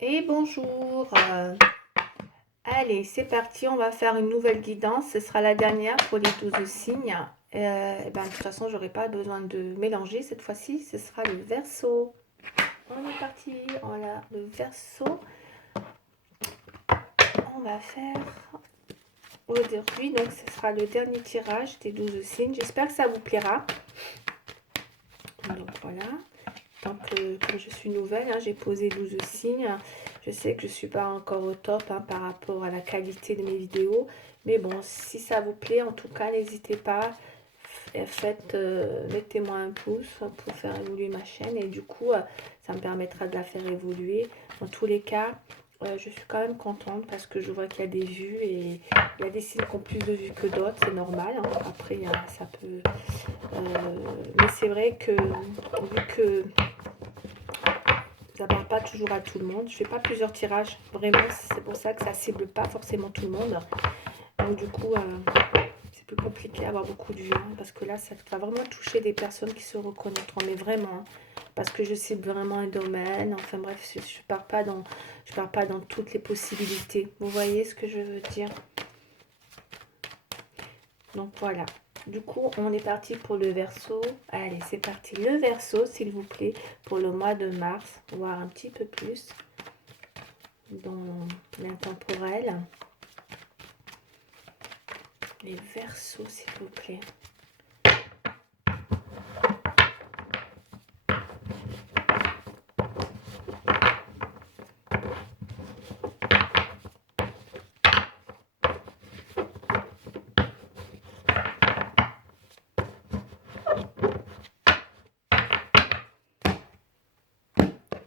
Et bonjour. Allez, c'est parti, on va faire une nouvelle guidance. Ce sera la dernière pour les 12 signes. De toute façon, j'aurai pas besoin de mélanger cette fois-ci. Ce sera le Verseau. On est parti. Voilà, le Verseau. On va faire aujourd'hui. Donc, ce sera le dernier tirage des 12 signes. J'espère que ça vous plaira. Donc, voilà. Donc, comme je suis nouvelle, hein, j'ai posé 12 signes. Je sais que je ne suis pas encore au top par rapport à la qualité de mes vidéos. Mais bon, si ça vous plaît, en tout cas, n'hésitez pas. Mettez-moi un pouce pour faire évoluer ma chaîne. Et du coup, ça me permettra de la faire évoluer. Dans tous les cas, je suis quand même contente parce que je vois qu'il y a des vues. Et il y a des signes qui ont plus de vues que d'autres. C'est normal. Après, ça peut... mais c'est vrai que, vu que ça parle pas toujours à tout le monde. Je fais pas plusieurs tirages, vraiment, c'est pour ça que ça cible pas forcément tout le monde. Donc du coup, c'est plus compliqué à avoir beaucoup de vues, parce que là, ça va vraiment toucher des personnes qui se reconnaîtront, mais vraiment, parce que je cible vraiment un domaine. Enfin bref, je pars pas dans toutes les possibilités. Vous voyez ce que je veux dire? Donc voilà. Du coup, on est parti pour le Verseau. Allez, c'est parti. Le Verseau, s'il vous plaît, pour le mois de mars, voire un petit peu plus dans l'intemporel. Les Verseaux, s'il vous plaît.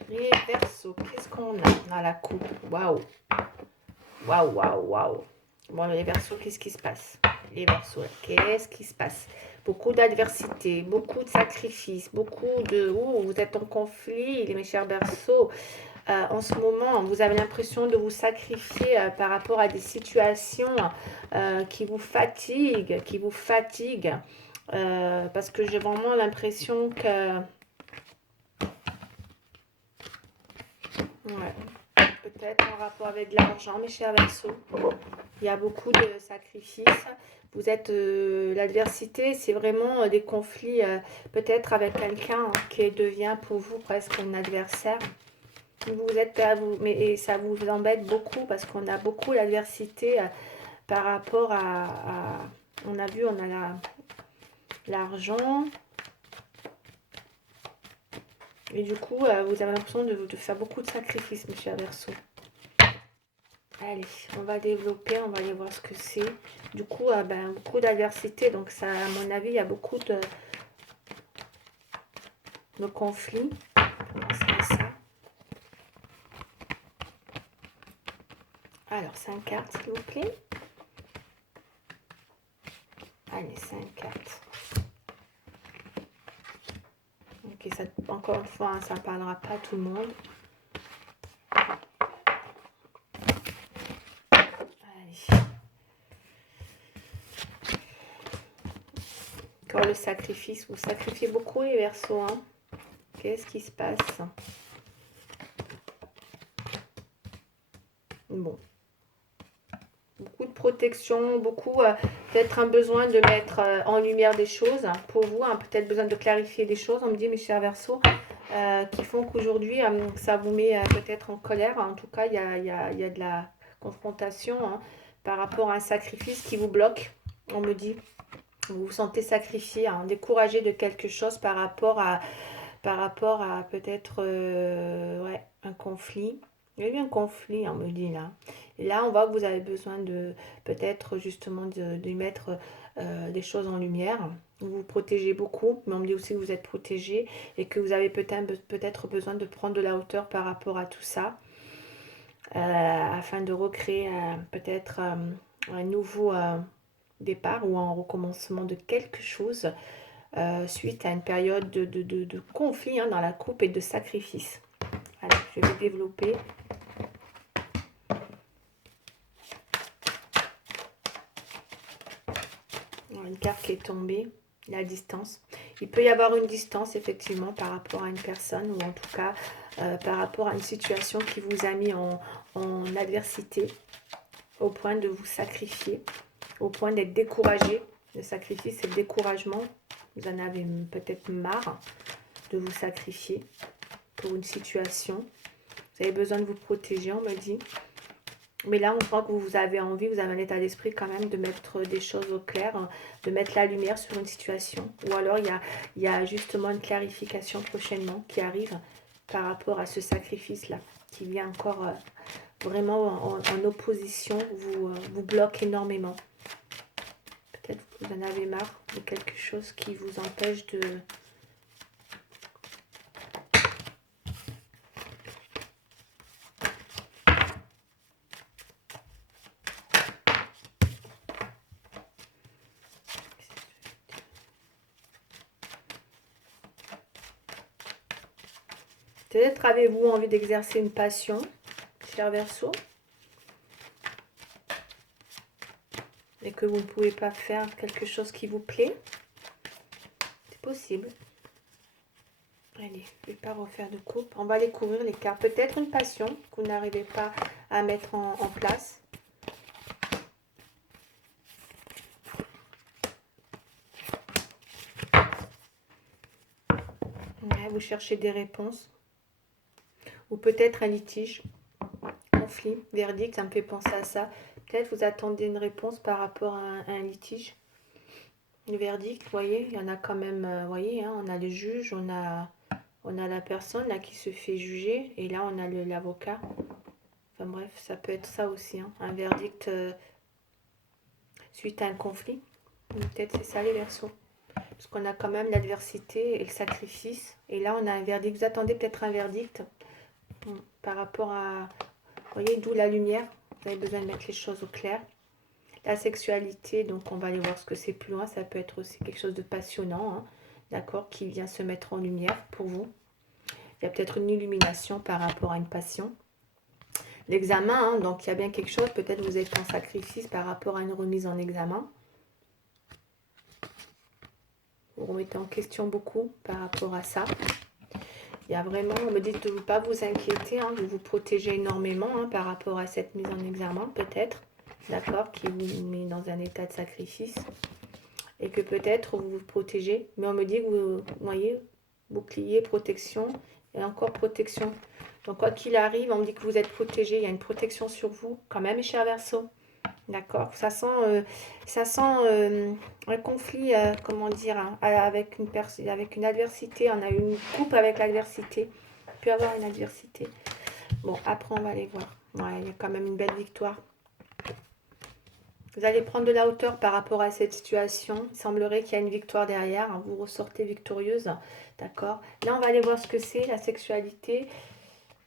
Les Verseaux, qu'est-ce qu'on a dans la coupe? Waouh, waouh, waouh, waouh. Bon, les Verseaux, qu'est-ce qui se passe? Les Verseaux, qu'est-ce qui se passe? Beaucoup d'adversité, beaucoup de sacrifices, beaucoup de... Ouh, vous êtes en conflit, mes chers Verseaux. En ce moment, vous avez l'impression de vous sacrifier par rapport à des situations qui vous fatiguent, parce que j'ai vraiment l'impression que... Ouais, peut-être en rapport avec l'argent, mes chers Verseaux. Il y a beaucoup de sacrifices. Vous êtes l'adversité, c'est vraiment des conflits, peut-être avec quelqu'un qui devient pour vous presque un adversaire. Vous êtes mais et ça vous embête beaucoup parce qu'on a beaucoup l'adversité par rapport on a vu, on a l'argent. Et du coup, vous avez l'impression de faire beaucoup de sacrifices, mes chers Verseaux. Allez, on va développer, on va aller voir ce que c'est. Du coup, beaucoup d'adversité. Donc, ça, à mon avis, il y a beaucoup de conflits. C'est ça. Alors, 5 cartes, s'il vous plaît. Allez, 5 cartes. Ok, ça, encore une fois, hein, ça ne parlera pas à tout le monde. Allez. Encore le sacrifice. Vous sacrifiez beaucoup, les Verseaux. Hein. Qu'est-ce qui se passe? Bon. Beaucoup de protection, beaucoup peut-être un besoin de mettre en lumière des choses pour vous, hein, peut-être besoin de clarifier des choses, on me dit mes chers Verseaux, qui font qu'aujourd'hui ça vous met peut-être en colère. En tout cas, il y a de la confrontation par rapport à un sacrifice qui vous bloque, on me dit. Vous vous sentez sacrifié, découragé de quelque chose par rapport à peut-être ouais, un conflit. Il y a eu un conflit, on me dit là. Et là, on voit que vous avez besoin de peut-être justement de mettre des choses en lumière. Vous vous protégez beaucoup, mais on me dit aussi que vous êtes protégé et que vous avez peut-être besoin de prendre de la hauteur par rapport à tout ça, afin de recréer peut-être un nouveau départ ou un recommencement de quelque chose suite à une période de conflit dans la coupe et de sacrifice. Alors, je vais développer. Une carte qui est tombée, la distance. Il peut y avoir une distance effectivement par rapport à une personne, ou en tout cas par rapport à une situation qui vous a mis en adversité, au point de vous sacrifier, au point d'être découragé. Le sacrifice, c'est le découragement. Vous en avez peut-être marre de vous sacrifier pour une situation. Vous avez besoin de vous protéger, on me dit. Mais là, on voit que vous avez envie, vous avez un état d'esprit quand même de mettre des choses au clair, de mettre la lumière sur une situation. Ou alors, il y a justement une clarification prochainement qui arrive par rapport à ce sacrifice-là, qui vient encore vraiment en opposition, vous bloque énormément. Peut-être que vous en avez marre de quelque chose qui vous empêche de... Peut-être avez-vous envie d'exercer une passion, cher Verseau, et que vous ne pouvez pas faire quelque chose qui vous plaît. C'est possible. Allez, je ne vais pas refaire de coupe. On va les couvrir les cartes. Peut-être une passion que vous n'arrivez pas à mettre en place. Ouais, vous cherchez des réponses. Ou peut-être un litige, conflit, verdict, ça me fait penser à ça. Peut-être vous attendez une réponse par rapport à un litige. Le verdict, vous voyez, il y en a quand même, vous voyez, hein, on a le juge, on a la personne là qui se fait juger, et là on a l'avocat. Enfin bref, ça peut être ça aussi, hein, un verdict suite à un conflit. Peut-être c'est ça les Verseaux. Parce qu'on a quand même l'adversité et le sacrifice. Et là on a un verdict. Vous attendez peut-être un verdict par rapport à... Vous voyez, d'où la lumière. Vous avez besoin de mettre les choses au clair. La sexualité, donc on va aller voir ce que c'est plus loin. Ça peut être aussi quelque chose de passionnant, hein, d'accord, qui vient se mettre en lumière pour vous. Il y a peut-être une illumination par rapport à une passion. L'examen, hein, donc il y a bien quelque chose. Peut-être vous êtes en sacrifice par rapport à une remise en examen. Vous remettez en question beaucoup par rapport à ça. Il y a vraiment, on me dit de ne pas vous inquiéter, hein, de vous protéger énormément hein, par rapport à cette mise en examen, peut-être, d'accord, qui vous met dans un état de sacrifice. Et que peut-être vous vous protégez. Mais on me dit que vous voyez, bouclier, protection, et encore protection. Donc quoi qu'il arrive, on me dit que vous êtes protégé. Il y a une protection sur vous, quand même, cher Verseau. D'accord, ça sent un conflit, comment dire, hein, avec une adversité. On a eu une coupe avec l'adversité. Il peut y avoir une adversité. Bon, après, on va aller voir. Ouais, il y a quand même une belle victoire. Vous allez prendre de la hauteur par rapport à cette situation. Il semblerait qu'il y a une victoire derrière. Hein, vous ressortez victorieuse. D'accord. Là, on va aller voir ce que c'est, la sexualité.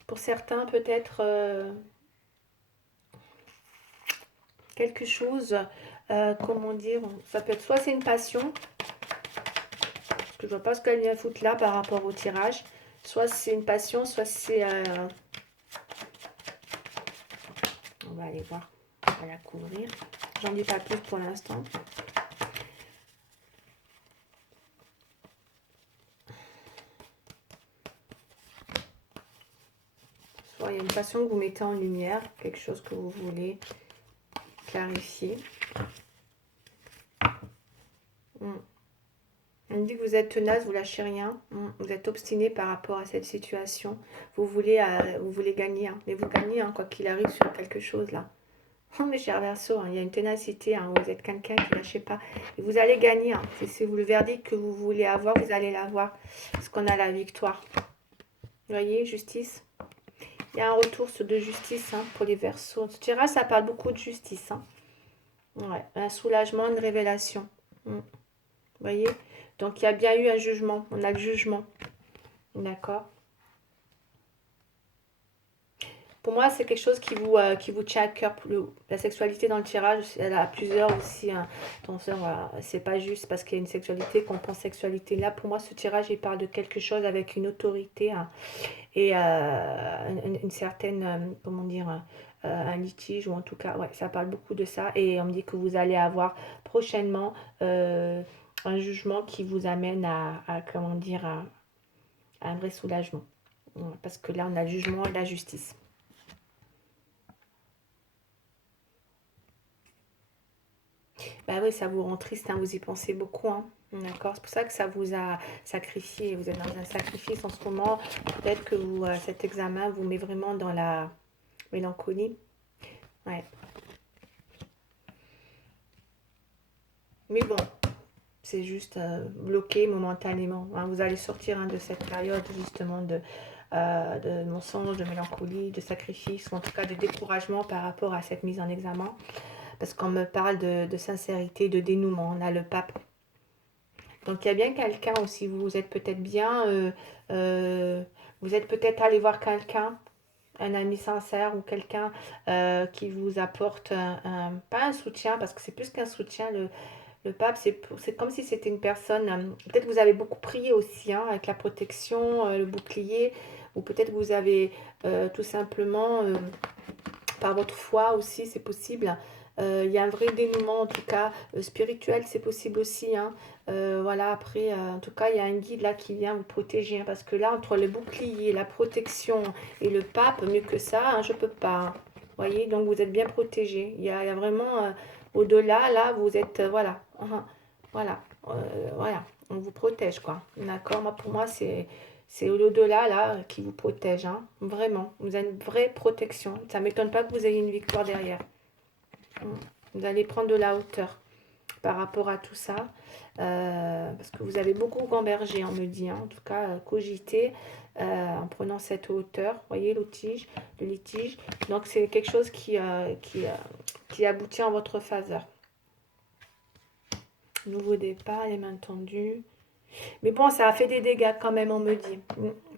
Pour certains, peut-être... quelque chose, comment dire, ça peut être soit c'est une passion, parce que je vois pas ce qu'elle vient foutre là par rapport au tirage, soit c'est une passion, soit c'est... on va aller voir, on va la couvrir, j'en dis pas plus pour l'instant. Soit il y a une passion que vous mettez en lumière, quelque chose que vous voulez clarifier. On me dit que vous êtes tenace, vous lâchez rien. Vous êtes obstiné par rapport à cette situation. Vous voulez gagner. Hein. Mais vous gagnez, hein, quoi qu'il arrive, sur quelque chose là. Oh, mes chers Verseaux, hein, il y a une ténacité. Hein, vous êtes quelqu'un qui ne lâchez pas. Et vous allez gagner. Hein. C'est le verdict que vous voulez avoir, vous allez l'avoir. Parce qu'on a la victoire. Vous voyez, justice. Il y a un retour de justice hein, pour les Verseaux. Ce tirage, ça parle beaucoup de justice. Hein. Ouais, un soulagement, une révélation. Vous voyez? Donc, il y a bien eu un jugement. On a le jugement. D'accord. Pour moi, c'est quelque chose qui vous tient à cœur. La sexualité dans le tirage, elle a plusieurs aussi. Hein. Attention, c'est pas juste parce qu'il y a une sexualité qu'on pense sexualité. Là, pour moi, ce tirage, il parle de quelque chose avec une autorité hein, et une certaine, comment dire, un litige ou en tout cas, ouais, ça parle beaucoup de ça. Et on me dit que vous allez avoir prochainement un jugement qui vous amène à comment dire, à un vrai soulagement. Parce que là, on a le jugement et la justice. Bah oui, ça vous rend triste, hein, vous y pensez beaucoup, hein. D'accord, c'est pour ça que ça vous a sacrifié. Vous êtes dans un sacrifice en ce moment. Peut-être que vous, cet examen vous met vraiment dans la mélancolie. Ouais. Mais bon, c'est juste bloqué momentanément, hein. Vous allez sortir, hein, de cette période justement de mensonge, de mélancolie, de sacrifice, ou en tout cas de découragement par rapport à cette mise en examen. Parce qu'on me parle de sincérité, de dénouement. On a le pape. Donc il y a bien quelqu'un aussi, vous êtes peut-être bien, vous êtes peut-être allé voir quelqu'un, un ami sincère ou quelqu'un qui vous apporte pas un soutien, parce que c'est plus qu'un soutien, le pape, c'est comme si c'était une personne, peut-être vous avez beaucoup prié aussi, hein, avec la protection, le bouclier, ou peut-être vous avez tout simplement, par votre foi aussi, c'est possible. Il y a un vrai dénouement, en tout cas, spirituel, c'est possible aussi, hein. Voilà, après, en tout cas, il y a un guide là qui vient vous protéger, hein, parce que là, entre le bouclier, la protection et le pape, mieux que ça, hein, je ne peux pas, hein. Vous voyez, donc vous êtes bien protégé. Il y a vraiment, au-delà, là, vous êtes, voilà, voilà, voilà, on vous protège, quoi. D'accord, moi, pour moi, c'est au-delà, là, qui vous protège, hein. Vraiment. Vous avez une vraie protection. Ça ne m'étonne pas que vous ayez une victoire derrière. Vous allez prendre de la hauteur par rapport à tout ça. Parce que vous avez beaucoup gambergé, on me dit, hein. En tout cas, cogité en prenant cette hauteur. Vous voyez, le litige. Donc, c'est quelque chose qui aboutit en votre faveur. Nouveau départ, les mains tendues. Mais bon, ça a fait des dégâts quand même, on me dit.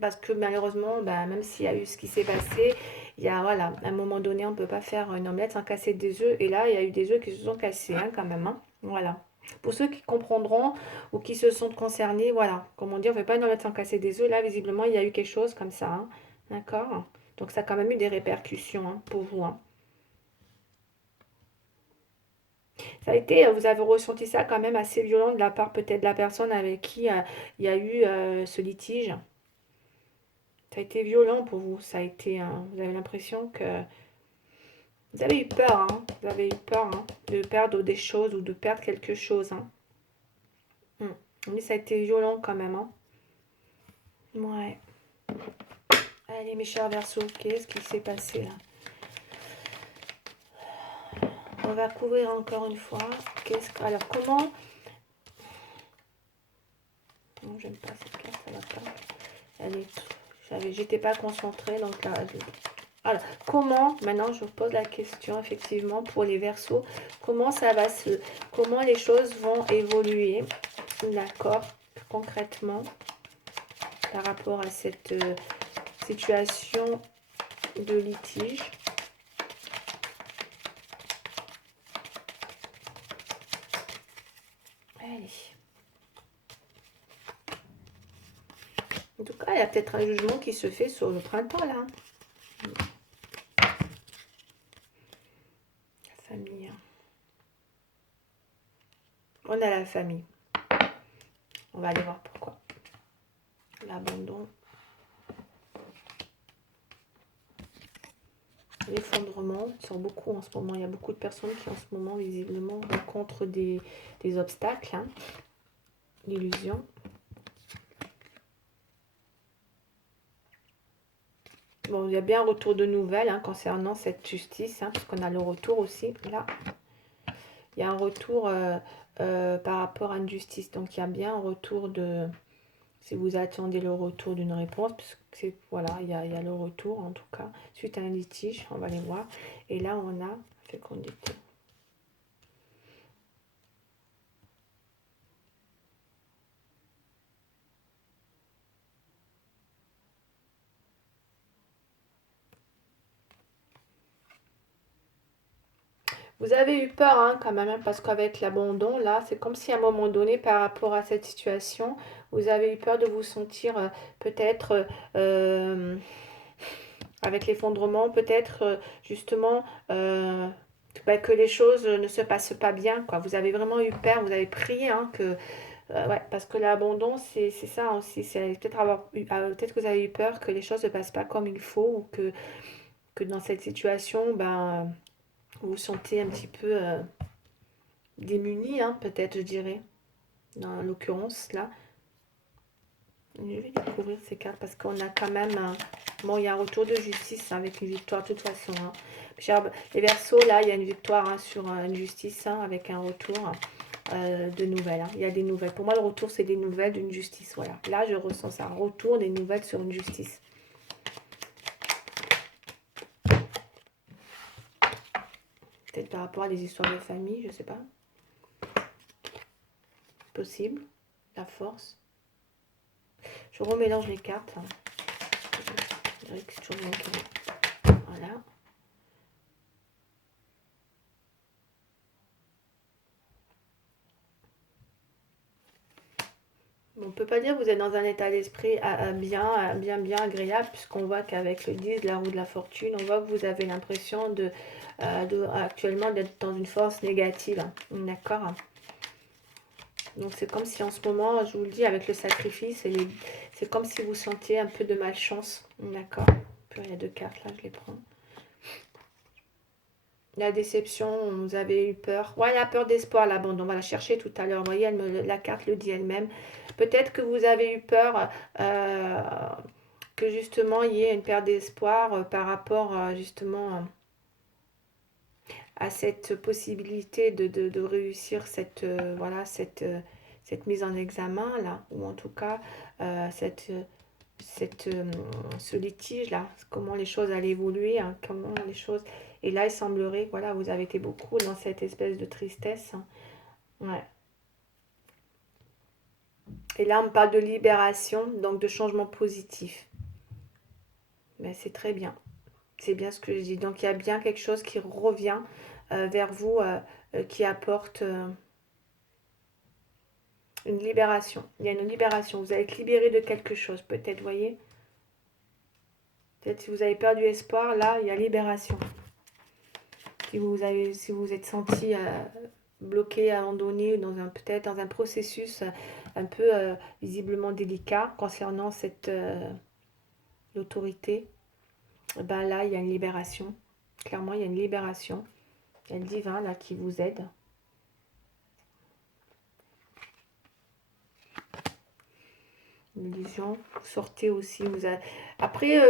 Parce que malheureusement, ben, même s'il y a eu ce qui s'est passé, il y a, voilà, à un moment donné, on ne peut pas faire une omelette sans casser des œufs. Et là, il y a eu des œufs qui se sont cassés, hein, quand même, hein. Voilà. Pour ceux qui comprendront ou qui se sont concernés, voilà. Comme on dit, on ne fait pas une omelette sans casser des œufs. Là, visiblement, il y a eu quelque chose comme ça, hein. D'accord? Donc, ça a quand même eu des répercussions, hein, pour vous, hein. Ça a été, vous avez ressenti ça quand même assez violent de la part peut-être de la personne avec qui il y a eu ce litige. Ça a été violent pour vous. Ça a été, vous avez l'impression que vous avez eu peur, hein. Vous avez eu peur, hein, de perdre des choses ou de perdre quelque chose, hein. Mais ça a été violent quand même, hein. Ouais. Allez, mes chers Verseaux, qu'est-ce qui s'est passé là? On va couvrir encore une fois. Alors, comment... Non, j'aime pas cette carte, ça va pas. Elle est... J'étais pas concentrée, donc là... Alors, comment, maintenant je vous pose la question effectivement pour les Verseaux, comment les choses vont évoluer, d'accord, concrètement, par rapport à cette situation de litige. Allez. En tout cas, il y a peut-être un jugement qui se fait sur le printemps, là. La famille. On a la famille. On va aller voir pourquoi. L'abandon. L'effondrement. Ils sont beaucoup en ce moment. Il y a beaucoup de personnes qui, en ce moment, visiblement, rencontrent des obstacles. Hein. L'illusion. Bon, il y a bien un retour de nouvelles, hein, concernant cette justice, hein, parce qu'on a le retour aussi, là. Il y a un retour par rapport à une justice. Donc, il y a bien un retour de... Si vous attendez le retour d'une réponse, parce que voilà, il y a le retour, en tout cas, suite à un litige, on va les voir. Et là, on a fécondité. Vous avez eu peur, hein, quand même, hein, parce qu'avec l'abandon, là, c'est comme si à un moment donné, par rapport à cette situation, vous avez eu peur de vous sentir peut-être avec l'effondrement, peut-être justement bah, que les choses ne se passent pas bien, quoi. Vous avez vraiment eu peur, vous avez prié, hein, Ouais, parce que l'abondance, c'est ça aussi. C'est peut-être peut-être que vous avez eu peur que les choses ne passent pas comme il faut ou que dans cette situation, ben, vous vous sentez un petit peu démuni, hein, peut-être, je dirais, dans l'occurrence, là. Je vais découvrir ces cartes parce qu'on a quand même bon, il y a un retour de justice hein, avec une victoire de toute façon. Hein. Les Verseaux, là, il y a une victoire hein, sur une justice hein, avec un retour de nouvelles. Hein. Il y a des nouvelles. Pour moi, le retour, c'est des nouvelles d'une justice. Voilà. Là, je ressens ça. Un retour des nouvelles sur une justice. Peut-être par rapport à des histoires de famille, je sais pas. Possible. La force. Je remélange les cartes. Hein. Je dirais que c'est toujours bien qu'il voilà. On ne peut pas dire que vous êtes dans un état d'esprit bien agréable, puisqu'on voit qu'avec le 10, la roue de la fortune, on voit que vous avez l'impression actuellement d'être dans une force négative. D'accord. Donc c'est comme si en ce moment, je vous le dis, avec le sacrifice, c'est comme si vous sentiez un peu de malchance. D'accord. Il y a deux cartes là, je les prends. La déception, vous avez eu peur. Ouais, la peur d'espoir, l'abandon. On va la chercher tout à l'heure. Vous voyez, la carte le dit elle-même. Peut-être que vous avez eu peur que justement il y ait une perte d'espoir par rapport justement à cette possibilité de réussir voilà, cette mise en examen là. Ou en tout cas, ce litige-là, comment les choses allaient évoluer, hein, comment les choses... Et là, il semblerait, voilà, vous avez été beaucoup dans cette espèce de tristesse. Hein. Ouais. Et là, on parle de libération, donc de changement positif. Mais c'est très bien. C'est bien ce que je dis. Donc, il y a bien quelque chose qui revient vers vous, qui apporte une libération. Il y a une libération. Vous allez être libéré de quelque chose, peut-être, vous voyez. Peut-être si vous avez perdu espoir, là, il y a libération. Si vous êtes senti bloqué, abandonné, peut-être dans un processus un peu visiblement délicat concernant l'autorité, ben là, il y a une libération. Clairement, il y a une libération. Il y a le divin là qui vous aide. L'illusion, vous sortez aussi. Après,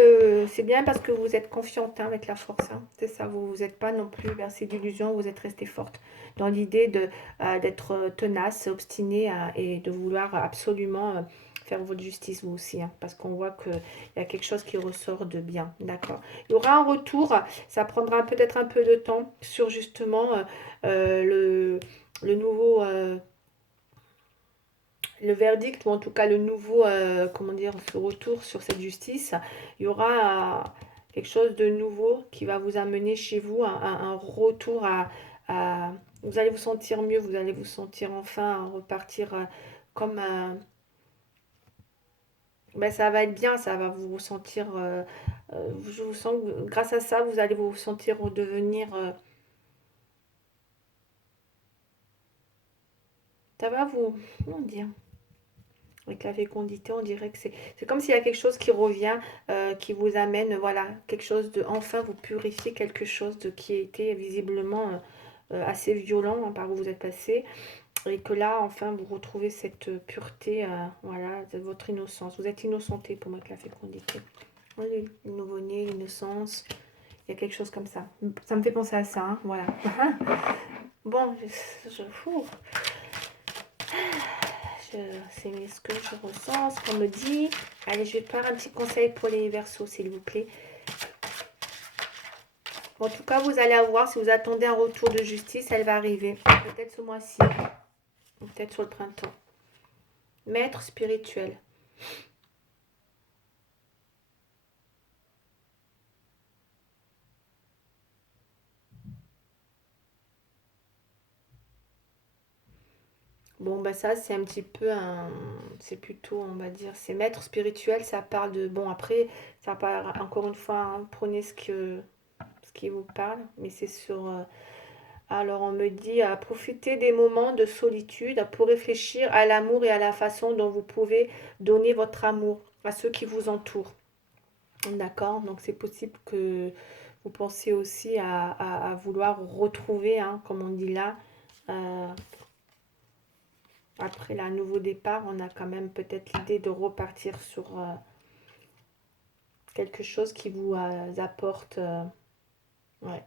c'est bien parce que vous êtes confiante hein, avec la force. Hein. C'est ça, vous n'êtes pas non plus versée d'illusion, vous êtes restée forte dans l'idée d'être tenace, obstinée et de vouloir absolument faire votre justice vous aussi. Hein, parce qu'on voit qu'il y a quelque chose qui ressort de bien. D'accord. Il y aura un retour, ça prendra peut-être un peu de temps sur justement le nouveau... le verdict, ou en tout cas le nouveau, comment dire, ce retour sur cette justice, il y aura quelque chose de nouveau qui va vous amener chez vous, un retour vous allez vous sentir mieux, vous allez vous sentir enfin repartir comme... ben, ça va être bien, ça va vous sentir... je vous sens que grâce à ça, vous allez vous sentir redevenir... ça va vous... Comment dire avec la fécondité, on dirait que c'est comme s'il y a quelque chose qui revient, qui vous amène, voilà, quelque chose de, enfin, vous purifiez quelque chose de qui a été visiblement assez violent hein, par où vous êtes passé, et que là, enfin, vous retrouvez cette pureté, voilà, de votre innocence. Vous êtes innocenté pour moi avec la fécondité. Oui, le nouveau-né, l'innocence, il y a quelque chose comme ça. Ça me fait penser à ça, hein, voilà. Bon, fou. C'est ce que je ressens, ce qu'on me dit. Allez, je vais faire un petit conseil pour les Verseaux, s'il vous plaît. Bon, en tout cas, vous allez avoir, si vous attendez un retour de justice, elle va arriver. Peut-être ce mois-ci, ou peut-être sur le printemps. Maître spirituel. Bon, bah ça, c'est un petit peu un... C'est plutôt, on va dire, c'est maître spirituel, ça parle de... Bon, après, ça parle, encore une fois, hein, prenez ce qui vous parle, mais c'est sur Alors, on me dit, profitez des moments de solitude pour réfléchir à l'amour et à la façon dont vous pouvez donner votre amour à ceux qui vous entourent. D'accord? Donc, c'est possible que vous pensiez aussi à vouloir retrouver, hein, comme on dit là, euh, après un nouveau départ, on a quand même peut-être l'idée de repartir sur quelque chose qui vous apporte... ouais.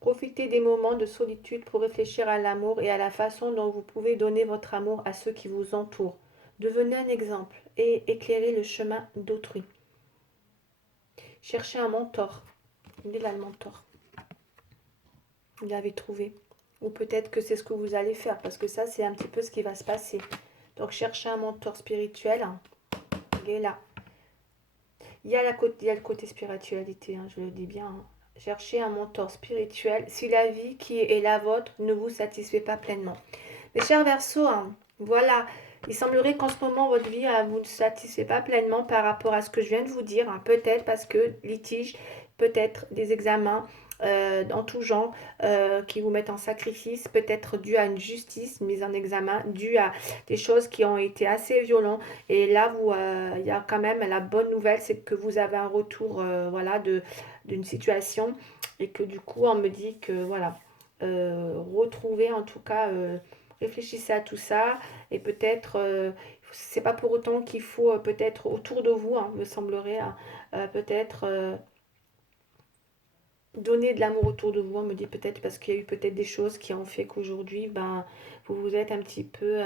Profitez des moments de solitude pour réfléchir à l'amour et à la façon dont vous pouvez donner votre amour à ceux qui vous entourent. Devenez un exemple et éclairez le chemin d'autrui. Cherchez un mentor. Il est là le mentor. Vous l'avez trouvé. Ou peut-être que c'est ce que vous allez faire, parce que ça, c'est un petit peu ce qui va se passer. Donc, cherchez un mentor spirituel. Il est là. Il y a le côté spiritualité, hein, je le dis bien. Hein. Cherchez un mentor spirituel si la vie qui est la vôtre ne vous satisfait pas pleinement. Mes chers Verseaux, hein, voilà, il semblerait qu'en ce moment, votre vie ne vous satisfait pas pleinement par rapport à ce que je viens de vous dire. Hein. Peut-être parce que litige, peut-être des examens en tout genre qui vous mettent en sacrifice, peut-être dû à une justice mise en examen, dû à des choses qui ont été assez violentes. Et là, il y a quand même la bonne nouvelle, c'est que vous avez un retour voilà, d'une situation et que du coup, on me dit que voilà, retrouver en tout cas... réfléchissez à tout ça et peut-être, c'est pas pour autant qu'il faut peut-être autour de vous, hein, me semblerait, hein, peut-être donner de l'amour autour de vous. On me dit peut-être parce qu'il y a eu peut-être des choses qui ont fait qu'aujourd'hui, ben, vous vous êtes un petit peu...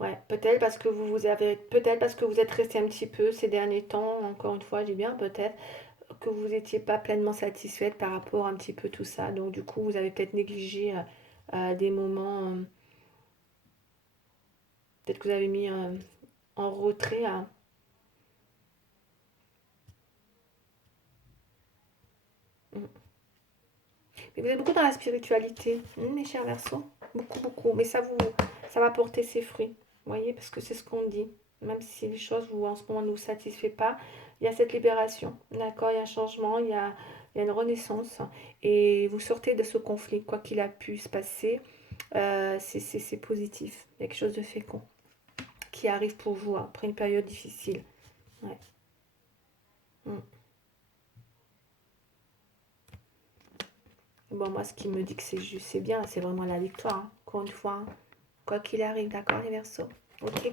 ouais, peut-être parce que vous avez, peut-être parce que vous êtes resté un petit peu ces derniers temps, encore une fois, j'ai bien peut-être, que vous n'étiez pas pleinement satisfaite par rapport à un petit peu tout ça. Donc du coup, vous avez peut-être négligé des moments, peut-être que vous avez mis en retrait. Mm. Mais vous êtes beaucoup dans la spiritualité, mes chers Verseaux. Beaucoup, beaucoup. Mais ça va porter ses fruits. Vous voyez, parce que c'est ce qu'on dit. Même si les choses vous, en ce moment ne vous satisfait pas, il y a cette libération. D'accord, il y a un changement, il y a une renaissance. Et vous sortez de ce conflit, quoi qu'il a pu se passer. C'est positif. Il y a quelque chose de fécond qui arrive pour vous après une période difficile. Ouais. Mm. Bon, moi, ce qui me dit que c'est juste, c'est bien, c'est vraiment la victoire. Hein. Encore une fois, hein. Quoi qu'il arrive, d'accord, les Verseaux. Ok.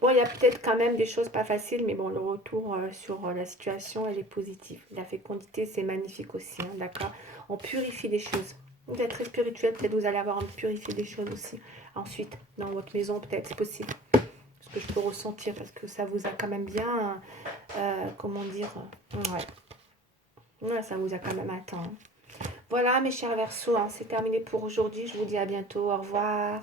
Bon, il y a peut-être quand même des choses pas faciles, mais bon, le retour sur la situation, elle est positive. La fécondité, c'est magnifique aussi, hein, d'accord. On purifie des choses. Vous êtes très spirituel, peut-être vous allez avoir envie de purifier des choses aussi. Ensuite, dans votre maison, peut-être, c'est possible. Ce que je peux ressentir, parce que ça vous a quand même bien, comment dire, ouais. Ouais, ça vous a quand même atteint. Hein. Voilà, mes chers Verseaux, hein, c'est terminé pour aujourd'hui. Je vous dis à bientôt. Au revoir.